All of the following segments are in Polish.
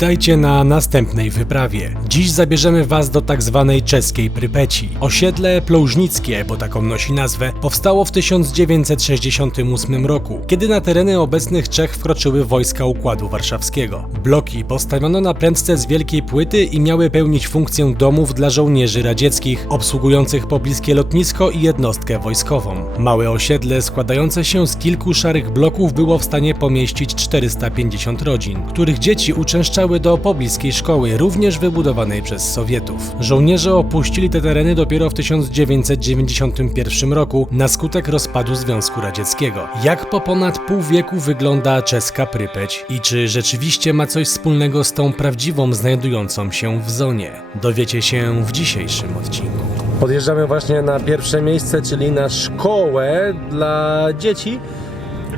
Witajcie na następnej wyprawie. Dziś zabierzemy Was do tak zwanej czeskiej Prypeci. Osiedle Plołżnickie, bo taką nosi nazwę, powstało w 1968 roku, kiedy na tereny obecnych Czech wkroczyły wojska Układu Warszawskiego. Bloki postawiono na prędce z wielkiej płyty i miały pełnić funkcję domów dla żołnierzy radzieckich, obsługujących pobliskie lotnisko i jednostkę wojskową. Małe osiedle składające się z kilku szarych bloków było w stanie pomieścić 450 rodzin, których dzieci uczęszczały do pobliskiej szkoły, również wybudowanej przez Sowietów. Żołnierze opuścili te tereny dopiero w 1991 roku na skutek rozpadu Związku Radzieckiego. Jak po ponad pół wieku wygląda czeska Prypeć i czy rzeczywiście ma coś wspólnego z tą prawdziwą znajdującą się w zonie? Dowiecie się w dzisiejszym odcinku. Podjeżdżamy właśnie na pierwsze miejsce, czyli na szkołę dla dzieci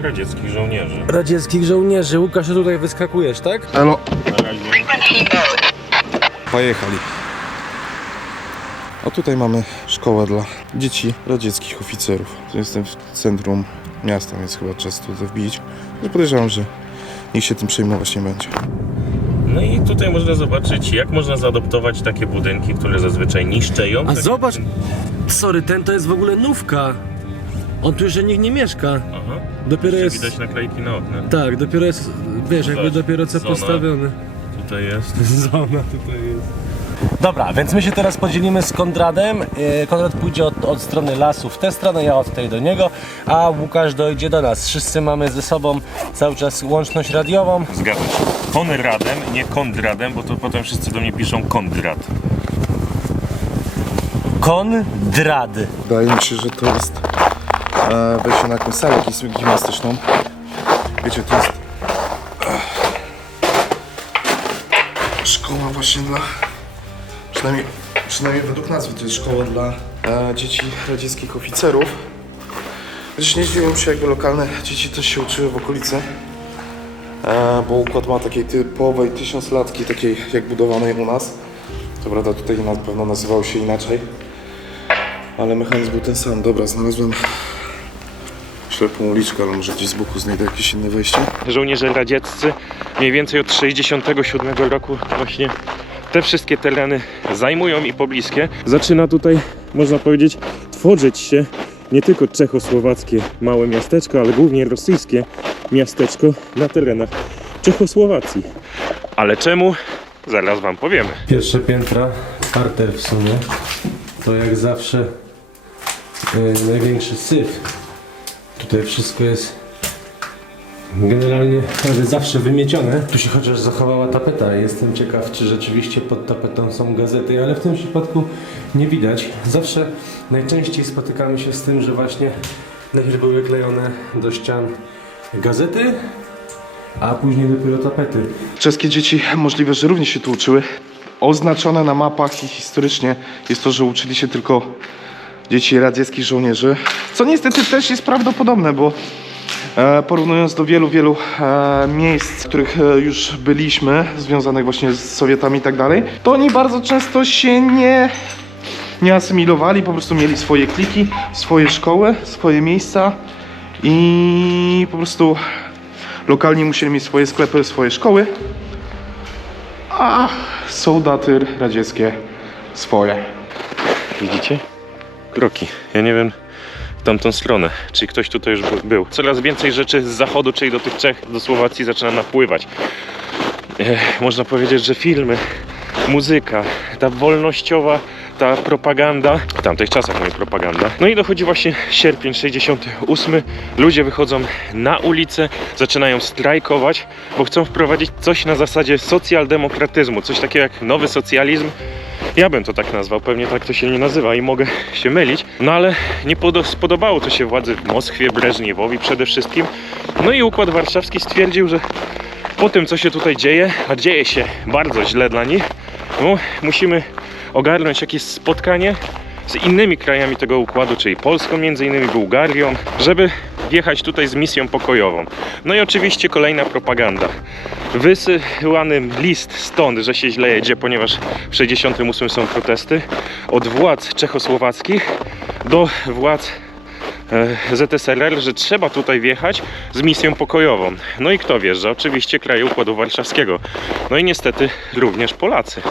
radzieckich żołnierzy. radzieckich żołnierzy. Łukasz, tutaj wyskakujesz, tak? Elo, Na razie pojechali. A tutaj mamy szkołę dla dzieci radzieckich oficerów. Tu Jestem w centrum miasta, więc chyba czas tutaj wbić. No podejrzewam, że nikt się tym przejmować nie będzie. No i tutaj można zobaczyć, jak można zaadoptować takie budynki, które zazwyczaj niszczeją. A zobacz, sorry, ten to jest w ogóle nówka. On tu jeszcze nikt nie mieszka. Aha. Dopiero Jeszcze jest. Widać naklejki na oknach. Tak, dopiero jest, wiesz, jakby Zobacz, dopiero co zona. postawiony. Tutaj jest. Zona tutaj jest. Dobra, więc my się teraz podzielimy z Kondradem. E, Konrad pójdzie od, od strony lasu w tę stronę, ja od tej do niego, a Łukasz dojdzie do nas. Wszyscy mamy ze sobą cały czas łączność radiową. Zgadzam się. Konradem, nie Kondradem, bo to potem wszyscy do mnie piszą Kondrad. Kondrad. Wydaje mi się, że to jest wejście na jakąś salę gis- gimnastyczną. Wiecie, to jest e, szkoła właśnie dla, przynajmniej, przynajmniej według nazwy, to jest szkoła dla e, dzieci radzieckich oficerów. Chociaż nie zdziwiłem się, jakby lokalne dzieci też się uczyły w okolicy. E, bo układ ma takiej typowej tysiąclatki, takiej jak budowanej u nas. Co prawda tutaj na pewno nazywał się inaczej. Ale mechanizm był ten sam. Dobra, znalazłem ślepą uliczkę, ale może gdzieś z boku znajdę jakieś inne wejście. Żołnierze radzieccy mniej więcej od 67 roku właśnie te wszystkie tereny zajmują i pobliskie. Zaczyna tutaj, można powiedzieć, tworzyć się nie tylko czechosłowackie małe miasteczko, ale głównie rosyjskie miasteczko na terenach Czechosłowacji. Ale czemu? Zaraz wam powiemy. Pierwsze piętra, parter w sumie. To jak zawsze yy, największy syf. Tutaj wszystko jest generalnie prawie zawsze wymiecione. Tu się chociaż zachowała tapeta. Jestem ciekaw, czy rzeczywiście pod tapetą są gazety, ale w tym przypadku nie widać. Zawsze najczęściej spotykamy się z tym, że właśnie najpierw były klejone do ścian gazety, a później dopiero tapety. Czeskie dzieci możliwe, że również się tu uczyły. Oznaczone na mapach i historycznie jest to, że uczyli się tylko dzieci radzieckich żołnierzy. Co niestety też jest prawdopodobne, bo e, porównując do wielu, wielu e, miejsc, w których e, już byliśmy, związanych właśnie z Sowietami i tak dalej, to oni bardzo często się nie nie asymilowali, po prostu mieli swoje kliki, swoje szkoły, swoje miejsca i po prostu lokalni musieli mieć swoje sklepy, swoje szkoły, a soldaty radzieckie swoje. Widzicie? Kroki. Ja nie wiem w tamtą stronę, czy ktoś tutaj już by- był. Coraz więcej rzeczy z zachodu, czyli do tych Czech, do Słowacji zaczyna napływać. E, można powiedzieć, że filmy, muzyka, ta wolnościowa, ta propaganda, w tamtych czasach mówię propaganda. No i dochodzi właśnie sierpień 68. Ludzie wychodzą na ulicę, zaczynają strajkować, bo chcą wprowadzić coś na zasadzie socjaldemokratyzmu, coś takiego jak nowy socjalizm, ja bym to tak nazwał, pewnie tak to się nie nazywa i mogę się mylić. No ale nie podo- spodobało to się władzy w Moskwie, Breżniewowi przede wszystkim. No i Układ Warszawski stwierdził, że po tym co się tutaj dzieje, a dzieje się bardzo źle dla nich, no, musimy ogarnąć jakieś spotkanie z innymi krajami tego układu, czyli Polską, między innymi Bułgarią, żeby wjechać tutaj z misją pokojową. No i oczywiście kolejna propaganda. Wysyłany list stąd, że się źle jedzie, ponieważ w 68 są protesty, od władz czechosłowackich do władz e, ZSRR, że trzeba tutaj wjechać z misją pokojową. No i kto wjeżdża? Oczywiście kraje Układu Warszawskiego. No i niestety również Polacy.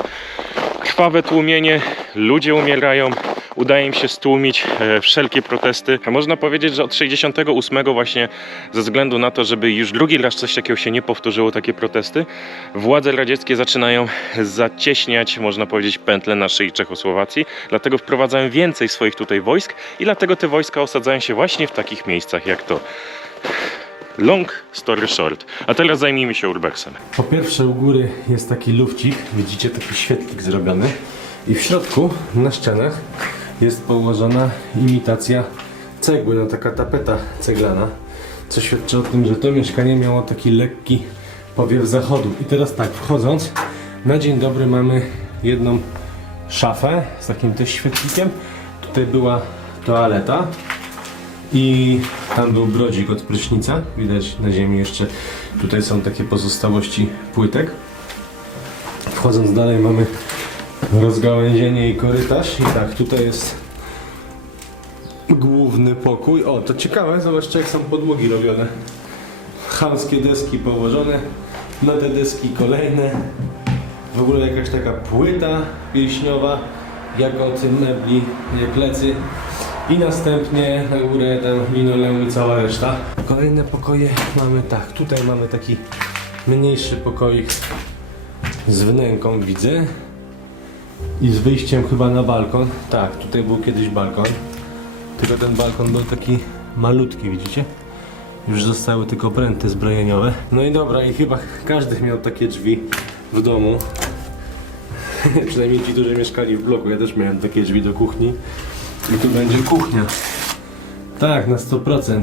Krwawe tłumienie, ludzie umierają, udaje im się stłumić e, wszelkie protesty. Można powiedzieć, że od 68 właśnie ze względu na to, żeby już drugi raz coś takiego się nie powtórzyło, takie protesty, władze radzieckie zaczynają zacieśniać, można powiedzieć, pętle naszej Czechosłowacji. Dlatego wprowadzają więcej swoich tutaj wojsk i dlatego te wojska osadzają się właśnie w takich miejscach jak to. Long story short. A teraz zajmijmy się urbexem. Po pierwsze u góry jest taki lufcik, widzicie taki świetlik zrobiony i w środku na ścianach jest położona imitacja cegły, no taka tapeta ceglana, co świadczy o tym, że to mieszkanie miało taki lekki powiew zachodu. I teraz tak, wchodząc, na dzień dobry mamy jedną szafę z takim też świetlikiem. Tutaj była toaleta, i tam był brodzik od prysznica. Widać na ziemi jeszcze tutaj są takie pozostałości płytek. Wchodząc dalej mamy rozgałęzienie i korytarz. I tak, tutaj jest główny pokój. O, to ciekawe, zobaczcie jak są podłogi robione. Chamskie deski położone, na te deski kolejne. W ogóle jakaś taka płyta pieśniowa, jak o tym mebli, plecy. I następnie na górę tam linoleum i cała reszta. Kolejne pokoje mamy tak, tutaj mamy taki mniejszy pokoik z wnęką widzę. I z wyjściem chyba na balkon. Tak, tutaj był kiedyś balkon. Tylko ten balkon był taki malutki, widzicie? Już zostały tylko pręty zbrojeniowe. No i dobra, i chyba każdy miał takie drzwi w domu. Przynajmniej ci, którzy mieszkali w bloku. Ja też miałem takie drzwi do kuchni. I tu będzie kuchnia. Tak, na 100%.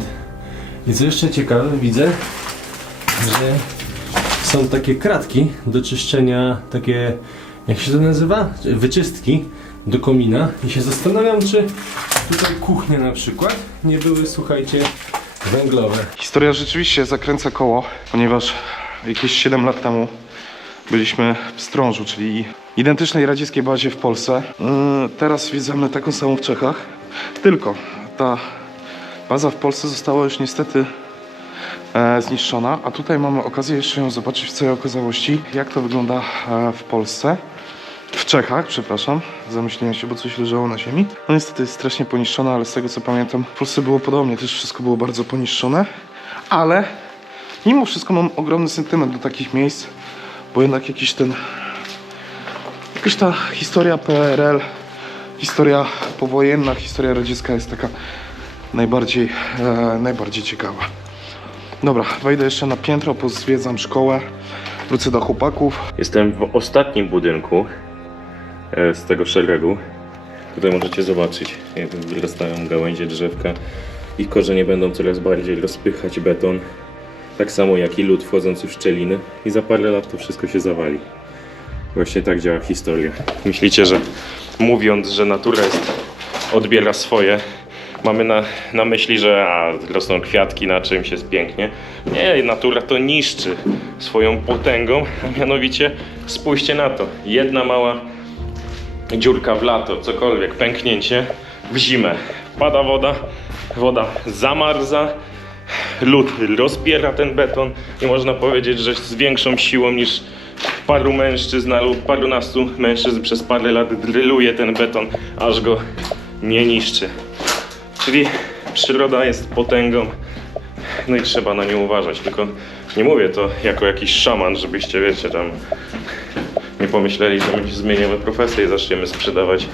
I co jeszcze ciekawe, widzę, że są takie kratki do czyszczenia, takie, jak się to nazywa? Wyczystki do komina. I się zastanawiam, czy tutaj kuchnie na przykład nie były, słuchajcie, węglowe. Historia rzeczywiście zakręca koło, ponieważ jakieś 7 lat temu byliśmy w Strążu, czyli identycznej radzieckiej bazie w Polsce. Yy, Teraz widzimy taką samą w Czechach, tylko ta baza w Polsce została już niestety e, zniszczona, a tutaj mamy okazję jeszcze ją zobaczyć w całej okazałości, jak to wygląda e, w Polsce. Czechach, przepraszam, zamyśliłem się, bo coś leżało na ziemi. No niestety jest strasznie poniszczona, ale z tego co pamiętam, w Polsce było podobnie, też wszystko było bardzo poniszczone. Ale mimo wszystko mam ogromny sentyment do takich miejsc, bo jednak jakiś ten, jakaś ta historia PRL, historia powojenna, historia radziecka jest taka najbardziej, e, najbardziej ciekawa. Dobra, wejdę jeszcze na piętro, pozwiedzam szkołę, wrócę do chłopaków. Jestem w ostatnim budynku z tego szeregu. Tutaj możecie zobaczyć, jak wyrastają gałęzie drzewka. Ich korzenie będą coraz bardziej rozpychać beton. Tak samo jak i lód wchodzący w szczeliny. I za parę lat to wszystko się zawali. Właśnie tak działa historia. Myślicie, że mówiąc, że natura jest, odbiera swoje, mamy na, na myśli, że a, rosną kwiatki na czymś jest pięknie. Nie, natura to niszczy swoją potęgą, a mianowicie spójrzcie na to. Jedna mała dziurka w lato, cokolwiek, pęknięcie w zimę. Pada woda, woda zamarza, lód rozbiera ten beton i można powiedzieć, że z większą siłą niż paru mężczyzn lub parunastu mężczyzn przez parę lat dryluje ten beton, aż go nie niszczy. Czyli przyroda jest potęgą, no i trzeba na nią uważać. Tylko nie mówię to jako jakiś szaman, żebyście wiecie tam nie pomyśleli, że my zmieniamy profesję i zaczniemy sprzedawać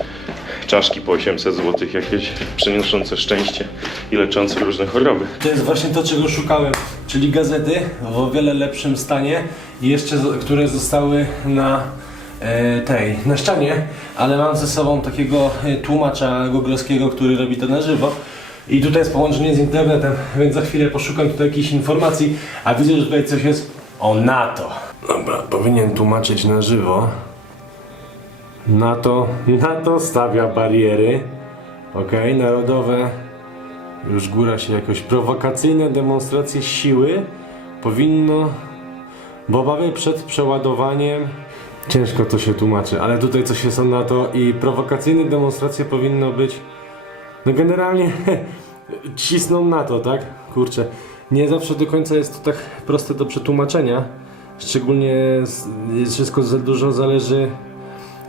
czaszki po 800 zł, jakieś przynoszące szczęście i leczące różne choroby. To jest właśnie to, czego szukałem, czyli gazety w o wiele lepszym stanie i jeszcze, które zostały na e, tej, na ścianie, ale mam ze sobą takiego e, tłumacza googlowskiego, który robi to na żywo. I tutaj jest połączenie z internetem, więc za chwilę poszukam tutaj jakichś informacji, a widzę, że tutaj coś jest o NATO. Dobra, powinien tłumaczyć na żywo. NATO, NATO stawia bariery. Okej, narodowe już góra się jakoś prowokacyjne demonstracje siły powinno w obawie przed przeładowaniem ciężko to się tłumaczy, ale tutaj coś jest na to i prowokacyjne demonstracje powinno być no generalnie cisną na to, tak? Kurczę, nie zawsze do końca jest to tak proste do przetłumaczenia. Szczególnie wszystko za dużo zależy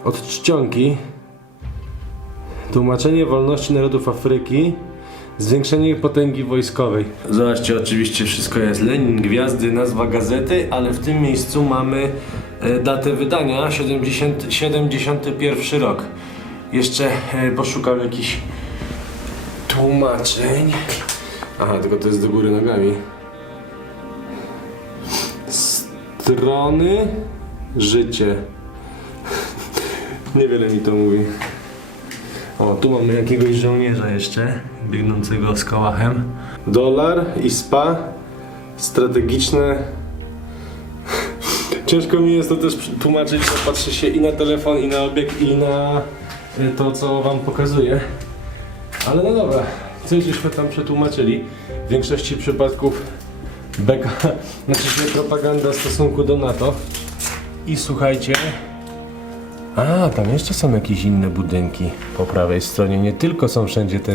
od czcionki. Tłumaczenie wolności narodów Afryki. Zwiększenie potęgi wojskowej. Zobaczcie, oczywiście wszystko jest Lenin, gwiazdy, nazwa gazety, ale w tym miejscu mamy e, datę wydania 70, 71 rok. Jeszcze e, poszukam jakichś tłumaczeń. Aha, tylko to jest do góry nogami. Strony życie. Niewiele mi to mówi. O, tu mamy jakiegoś żołnierza jeszcze, biegnącego z kołachem. Dolar i spa strategiczne. Ciężko mi jest to też tłumaczyć, bo patrzę się i na telefon, i na obieg, i na y, to, co wam pokazuję. Ale no dobra, coś żeśmy tam przetłumaczyli. W większości przypadków beka, znaczy się propaganda w stosunku do NATO. I słuchajcie, a, tam jeszcze są jakieś inne budynki po prawej stronie. Nie tylko są wszędzie te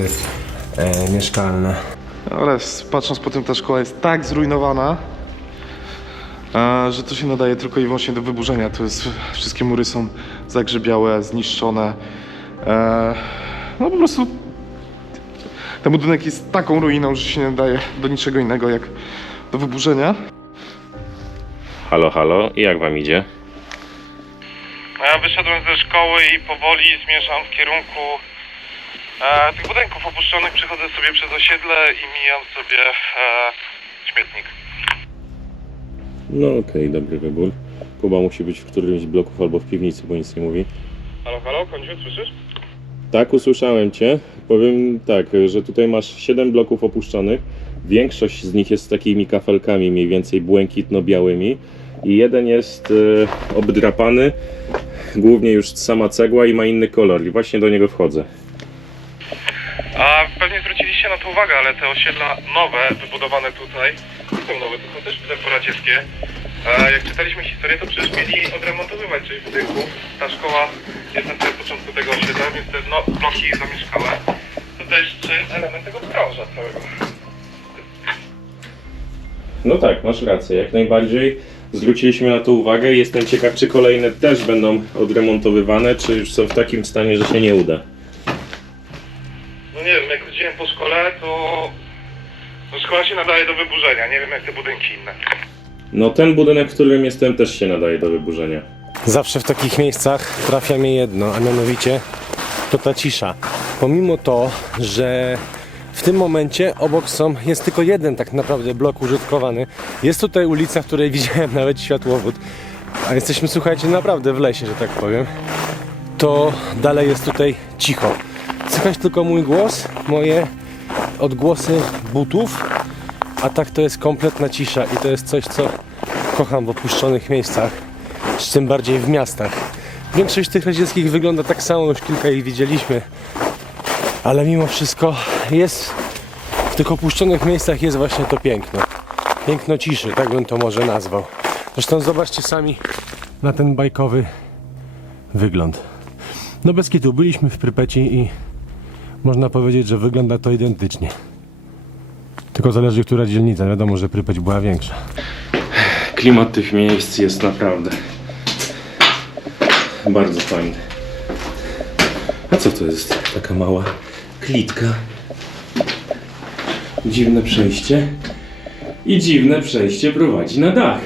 e, mieszkalne. Ale patrząc po tym, ta szkoła jest tak zrujnowana, a, że to się nadaje tylko i wyłącznie do wyburzenia. To jest, wszystkie mury są zagrzebiałe, zniszczone. E, no po prostu ten budynek jest taką ruiną, że się nie nadaje do niczego innego jak do wyburzenia. Halo, halo, i jak wam idzie? No Ja wyszedłem ze szkoły i powoli zmierzam w kierunku e, tych budynków opuszczonych. Przechodzę sobie przez osiedle i mijam sobie e, śmietnik. No okej, dobry wybór. Kuba musi być w którymś z bloków albo w piwnicy, bo nic nie mówi. Halo, halo, Kądziu, słyszysz? Tak, usłyszałem Cię. Powiem tak, że tutaj masz 7 bloków opuszczonych. Większość z nich jest takimi kafelkami, mniej więcej błękitno-białymi. I jeden jest e, obdrapany, głównie już sama cegła i ma inny kolor. I właśnie do niego wchodzę. A pewnie zwróciliście na to uwagę, ale te osiedla nowe, wybudowane tutaj, nie są nowe, to są też te poradzieckie. E, jak czytaliśmy historię, to przecież mieli odremontowywać część budynków. Ta szkoła jest na samym początku tego osiedla, więc te no, bloki zamieszkałe to też element tego krąża całego. No tak, masz rację, jak najbardziej. Zwróciliśmy na to uwagę i jestem ciekaw, czy kolejne też będą odremontowywane, czy już są w takim stanie, że się nie uda. No nie wiem, jak chodziłem po szkole, to... to szkoła się nadaje do wyburzenia, nie wiem jak te budynki inne. No ten budynek, w którym jestem, też się nadaje do wyburzenia. Zawsze w takich miejscach trafia mnie jedno, a mianowicie to ta cisza. Pomimo to, że w tym momencie obok są, jest tylko jeden tak naprawdę blok użytkowany. Jest tutaj ulica, w której widziałem nawet światłowód, a jesteśmy, słuchajcie, naprawdę w lesie, że tak powiem. To dalej jest tutaj cicho. Słychać tylko mój głos, moje odgłosy butów, a tak to jest kompletna cisza i to jest coś, co kocham w opuszczonych miejscach tym bardziej w miastach. Większość tych radzieckich wygląda tak samo, już kilka ich widzieliśmy, ale mimo wszystko jest w tych opuszczonych miejscach jest właśnie to piękno. Piękno ciszy, tak bym to może nazwał. Zresztą zobaczcie sami na ten bajkowy wygląd. No bez kitu, byliśmy w Prypeci i można powiedzieć, że wygląda to identycznie. Tylko zależy, która dzielnica. Wiadomo, że Prypeć była większa. Klimat tych miejsc jest naprawdę bardzo fajny. A co to jest? Taka mała klitka. Dziwne przejście. I dziwne przejście prowadzi na dach.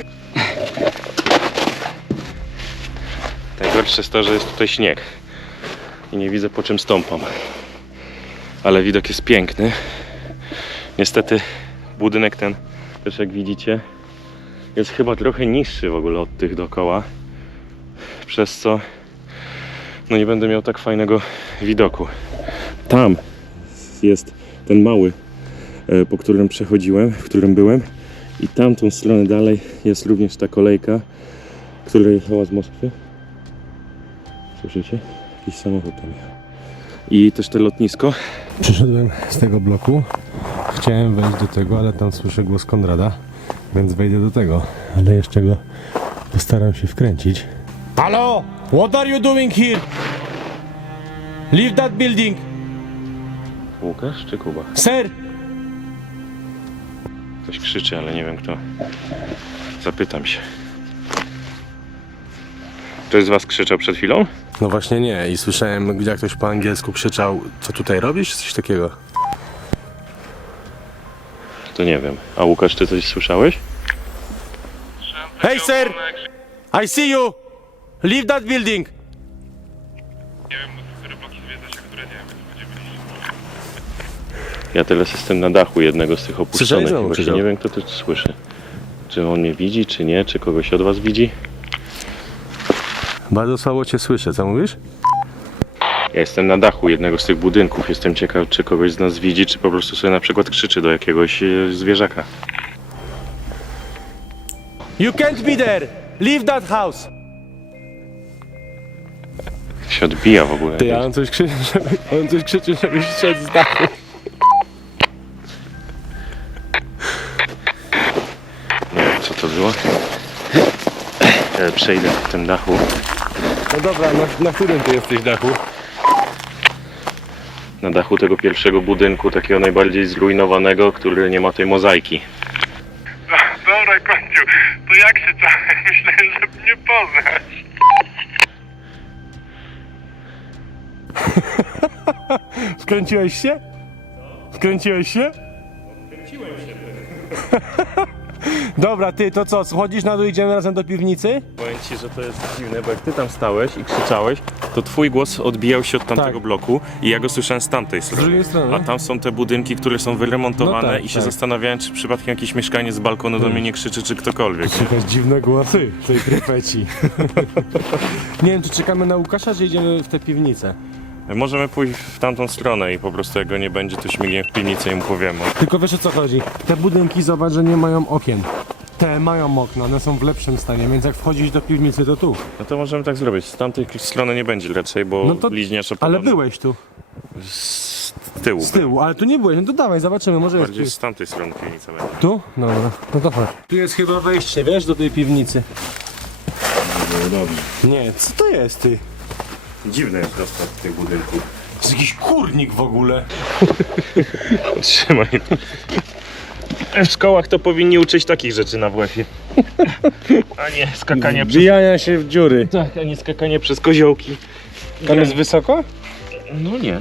Najgorsze jest to, że jest tutaj śnieg. I nie widzę po czym stąpam. Ale widok jest piękny. Niestety budynek ten, też jak widzicie, jest chyba trochę niższy w ogóle od tych dookoła. Przez co no nie będę miał tak fajnego widoku. Tam jest ten mały, po którym przechodziłem, w którym byłem. I tamtą stronę dalej jest również ta kolejka, która jechała z Moskwy. Słyszycie? Jakiś samochód tam jechał. I też to lotnisko. Przyszedłem z tego bloku. Chciałem wejść do tego, ale tam słyszę głos Konrada, więc wejdę do tego. Ale jeszcze go postaram się wkręcić. Halo! What are you doing here? Leave that building! Łukasz czy Kuba? Sir! Ktoś krzyczy, ale nie wiem kto. Zapytam się. Ktoś z was krzyczał przed chwilą? No właśnie nie i słyszałem jak ktoś po angielsku krzyczał co tutaj robisz? Coś takiego. To nie wiem. A Łukasz, ty coś słyszałeś? Hey sir! I see you! Leave that building! Nie wiem, które bloki zwiedzać, a które nie, więc będzie byliście. Ja teraz jestem na dachu jednego z tych Słyszałeś opuszczonych. i Właśnie krzyczał. nie wiem kto to słyszy. Czy on mnie widzi, czy nie, czy kogoś od was widzi? Bardzo słabo cię słyszę, co mówisz? Ja jestem na dachu jednego z tych budynków. Jestem ciekaw, czy kogoś z nas widzi, czy po prostu sobie na przykład krzyczy do jakiegoś e, zwierzaka. You can't be there! Leave that house! się odbija w ogóle. Ty, a on coś krzyczy, żeby, on coś krzyczy, żebyś szedł z dachu. Było. E, Przejdę po tym dachu. No dobra, na, na którym ty jesteś dachu? Na dachu tego pierwszego budynku, takiego najbardziej zrujnowanego, który nie ma tej mozaiki. Dobra, końcu. To jak się czułeś? Myślałem, że mnie poznasz. Wkręciłeś się? Wkręciłeś się? Wkręciłem się. Dobra, ty, to co, schodzisz na dół, idziemy razem do piwnicy? Powiem ci, że to jest dziwne, bo jak ty tam stałeś i krzyczałeś, to twój głos odbijał się od tamtego Tak. bloku i ja go słyszałem z tamtej strony. drugiej strony. A tam są te budynki, które są wyremontowane No tak, i się tak. zastanawiałem, czy przypadkiem jakiś mieszkaniec z balkonu do mnie nie krzyczy, czy ktokolwiek. Słychać dziwne głosy w tej krypeci. Nie wiem, czy czekamy na Łukasza, czy idziemy w tę piwnicę. Możemy pójść w tamtą stronę i po prostu jak go nie będzie, to śmigniemy w piwnicę i mu powiemy. Tylko wiesz o co chodzi? Te budynki zobacz, że nie mają okien. Te mają okna, one są w lepszym stanie, więc jak wchodzisz do piwnicy, to tu. No to możemy tak zrobić. Z tamtej strony nie będzie raczej, bo No to- bliźniacze Ale podobno byłeś tu, z tyłu. z tyłu, ale tu nie byłeś, no to dawaj, zobaczymy, może jest Bardziej tu. z tamtej strony piwnica będzie. Tu? Dobra, no to chodź. Tu jest chyba wejście, wiesz, do tej piwnicy. Dobrze. Nie, co to jest ty? Dziwny jest rozkład tych budynków. To jest jakiś kurnik w ogóle. Trzymaj. W szkołach to powinni uczyć takich rzeczy na WF-ie. A nie skakania przez... Wbijania się w dziury. Tak, a nie skakanie przez koziołki. Tam jest wysoko? No nie.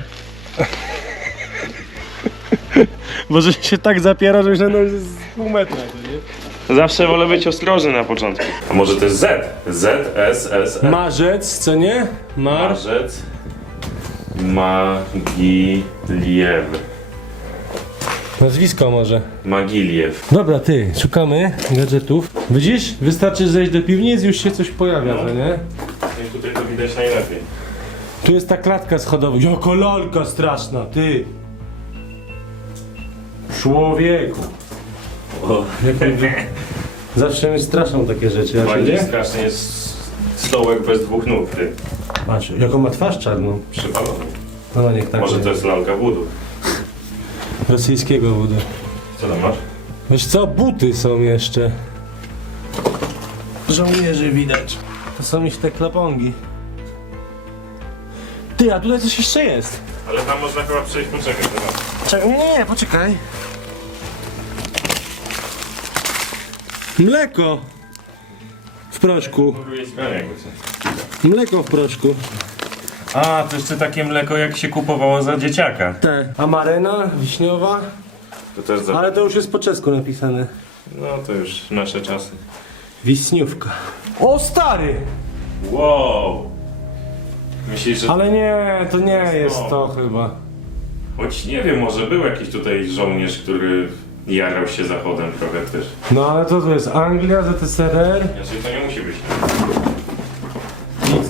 Może się tak zapiera, że no z pół metra. Zawsze wolę być ostrożny na początku. A może to jest Z? Z, S, S, M. Marzec, co nie? Mar. Marzec. Magiliew. Nazwisko może. Magiliew. Dobra, ty, szukamy gadżetów. Widzisz? Wystarczy zejść do piwnicy, już się coś pojawia, No. no. nie? I tutaj to widać najlepiej. Tu jest ta klatka schodowa. Jaka lalka straszna, ty! Człowieku! O, Zawsze mnie straszą takie rzeczy, a bardziej nie? straszny jest stołek bez dwóch nóg, ty. Patrz, jaką ma twarz czarną. Przypalony. No niech tak Może to jest lalka budu. Rosyjskiego budu. Co tam masz? Wiesz co, buty są jeszcze. Żołnierzy widać. To są ich te klapongi. Ty, a tutaj coś jeszcze jest. Ale tam można chyba przejść, poczekaj. Dobra. Czekaj, nie, nie, poczekaj. Mleko. W. Próbuję jakby co. Mleko w proczku. A, to jeszcze takie mleko jak się kupowało za dzieciaka. Te. Amarena, wiśniowa. To też za... Ale to już jest po czesku napisane. No to już nasze czasy. Wiśniówka. O, stary! Wow! Myślisz, że... Ale nie, to nie jest No. to chyba. Choć nie wiem, może był jakiś tutaj żołnierz, który jarał się zachodem trochę też. No ale to, to jest Anglia, ZSRR. Znaczy to nie musi być.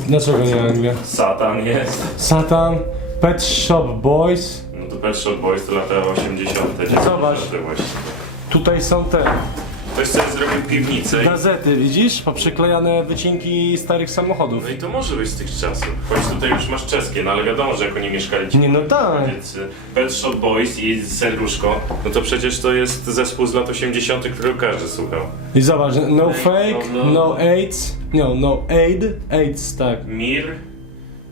Dlaczego nie Anglia? Satan jest. Satan, Pet Shop Boys. No to Pet Shop Boys to lata 80. Zobacz. 90. właśnie. Tutaj są te Ktoś sobie zrobił piwnicę i... gazety, widzisz? Poprzyklejane wycinki starych samochodów. No i to może być z tych czasów. Choć tutaj już masz czeskie, no ale wiadomo, że jak oni mieszkali ci Nie, no tak. Więc y, Pet Shop Boys i Serduszko, no to przecież to jest zespół z lat 80., którego każdy słuchał. I zobacz, no fake, no, no. no AIDS, no, no aid, AIDS, tak. Mir,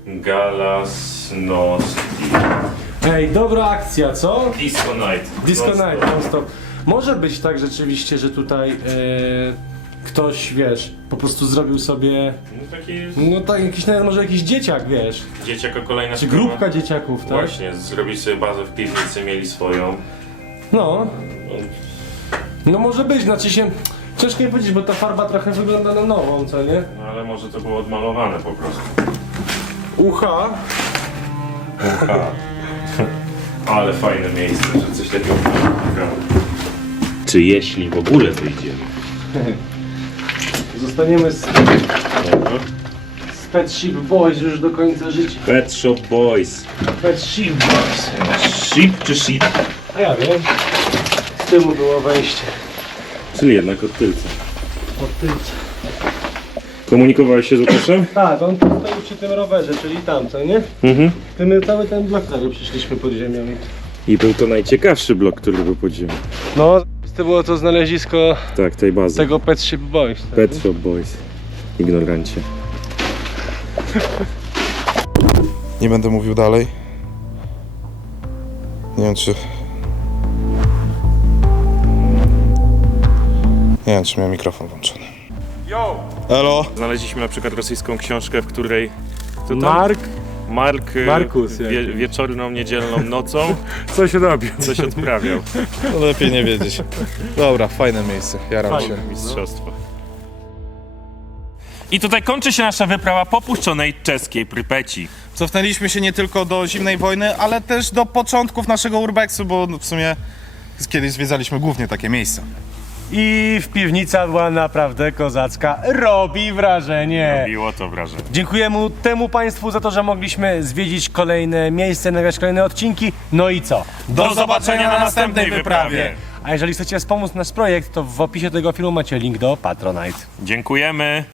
Galasnosti, Ej, dobra akcja, co? Disco Night. Disco. Night, non stop. Może być tak rzeczywiście, że tutaj e, ktoś, wiesz, po prostu zrobił sobie, No taki no tak, jakiś nawet może jakiś dzieciak, wiesz, dzieciak o kolejna czy sprawa. grupka dzieciaków, tak? Właśnie, zrobili sobie bazę w piwnicy, mieli swoją. No, no może być, znaczy się, ciężko mi powiedzieć, bo ta farba trochę wygląda na nową, co nie? No ale może to było odmalowane po prostu. Ucha. Ale fajne miejsce, że coś takiego. Czy jeśli w ogóle wyjdziemy? Zostaniemy z, z Pet Ship Boys już do końca życia. Pet Shop Boys. Pet Ship Boys. Sheep czy sheep? A ja wiem. Z tyłu było wejście. Czyli jednak od tylca. Od tylca. Komunikowałeś się z Łukaszem? Tak, on tu stoi przy tym rowerze, czyli tam, co nie? Mhm. To my cały ten blok prawie przyszliśmy pod ziemią. I był to najciekawszy blok, który był pod ziemią. No, to było to znalezisko Tak, tej bazy. tego Pet Ship Boys. tak? Pet Shop Boys. Ignorancie. Nie będę mówił dalej. Nie wiem czy... Nie wiem czy miałem mikrofon włączony. Yo! Elo! Znaleźliśmy na przykład rosyjską książkę, w której... Co tam? Mark Mark y, Markus wie, jakiś. wieczorną, niedzielną nocą coś robił. coś odprawiał. No lepiej nie wiedzieć. Dobra, fajne miejsce. Jaram Fajne. się. Mistrzostwo. I tutaj kończy się nasza wyprawa popuszczonej czeskiej Prypeci. Cofnęliśmy się nie tylko do zimnej wojny, ale też do początków naszego urbexu, bo w sumie kiedyś zwiedzaliśmy głównie takie miejsca. I w piwnica była naprawdę kozacka. Robi wrażenie. Miło to wrażenie. Dziękujemy temu Państwu za to, że mogliśmy zwiedzić kolejne miejsce, nagrać kolejne odcinki. No i co? Do zobaczenia na następnej wyprawie. A jeżeli chcecie wspomóc nasz projekt, to w opisie tego filmu macie link do Patronite. Dziękujemy.